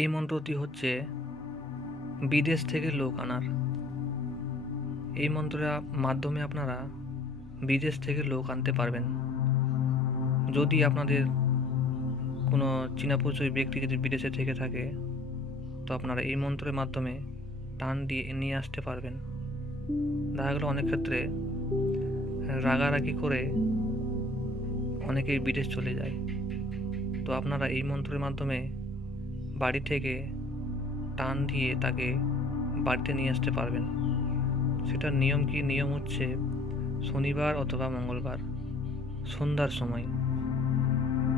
এই মন্ত্রটি হচ্ছে বিদেশ থেকে লোক আনার। এই মন্ত্রের মাধ্যমে আপনারা বিদেশ থেকে লোক আনতে পারবেন। যদি আপনাদের কোনো চীনা পরিচয় ব্যক্তি যদি বিদেশে থেকে থাকে, তো আপনারা এই মন্ত্রের মাধ্যমে টান দিয়ে নিয়ে আসতে পারবেন। দেখা গেল অনেক ক্ষেত্রে রাগারাগি করে অনেকেই বিদেশ চলে যায়, তো আপনারা এই মন্ত্রের মাধ্যমে বাড়ি থেকে টান দিয়ে তাকে বাড়িতে নিয়ে আসতে পারবেন। সেটার নিয়ম কি? নিয়ম হচ্ছে শনিবার অথবা মঙ্গলবার সন্ধ্যার সময়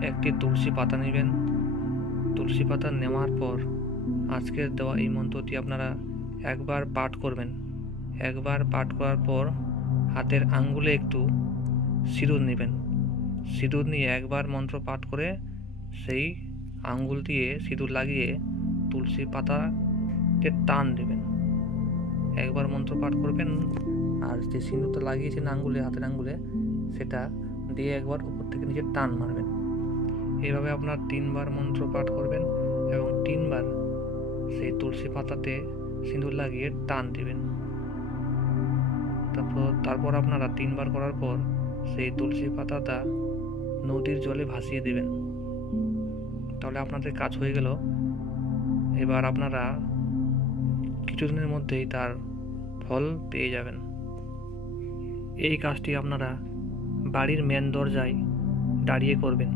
একটি তুলসী পাতা নেবেন। তুলসী পাতা নেওয়ার পর আজকের দেওয়া এই মন্ত্রটি আপনারা একবার পাঠ করবেন। একবার পাঠ করার পর হাতের আঙ্গুলে একটু সিঁদুর নেবেন। সিঁদুর নিয়ে একবার মন্ত্র পাঠ করে সেই আঙ্গুল দিয়ে সিঁদুর লাগিয়ে তুলসী পাতাকে টান দেবেন। একবার মন্ত্র পাঠ করবেন আর যে সিঁদুরটা লাগিয়েছেন আঙ্গুলে, হাতের আঙ্গুলে, সেটা দিয়ে একবার উপর থেকে নিচে টান মারবেন। এইভাবে আপনার 3বার মন্ত্র পাঠ করবেন এবং 3বার সেই তুলসী পাতাতে সিঁদুর লাগিয়ে টান দিবেন। তারপর আপনারা 3বার করার পর সেই তুলসী পাতাটা নদীর জলে ভাসিয়ে দেবেন। তাহলে আপনাদের কাজ হয়ে গেল। এবার আপনারা কিছুদিনের মধ্যেই তার ফল পেয়ে যাবেন। এই কাজটি আপনারা বাড়ির মেন দরজায় দাঁড়িয়ে করবেন।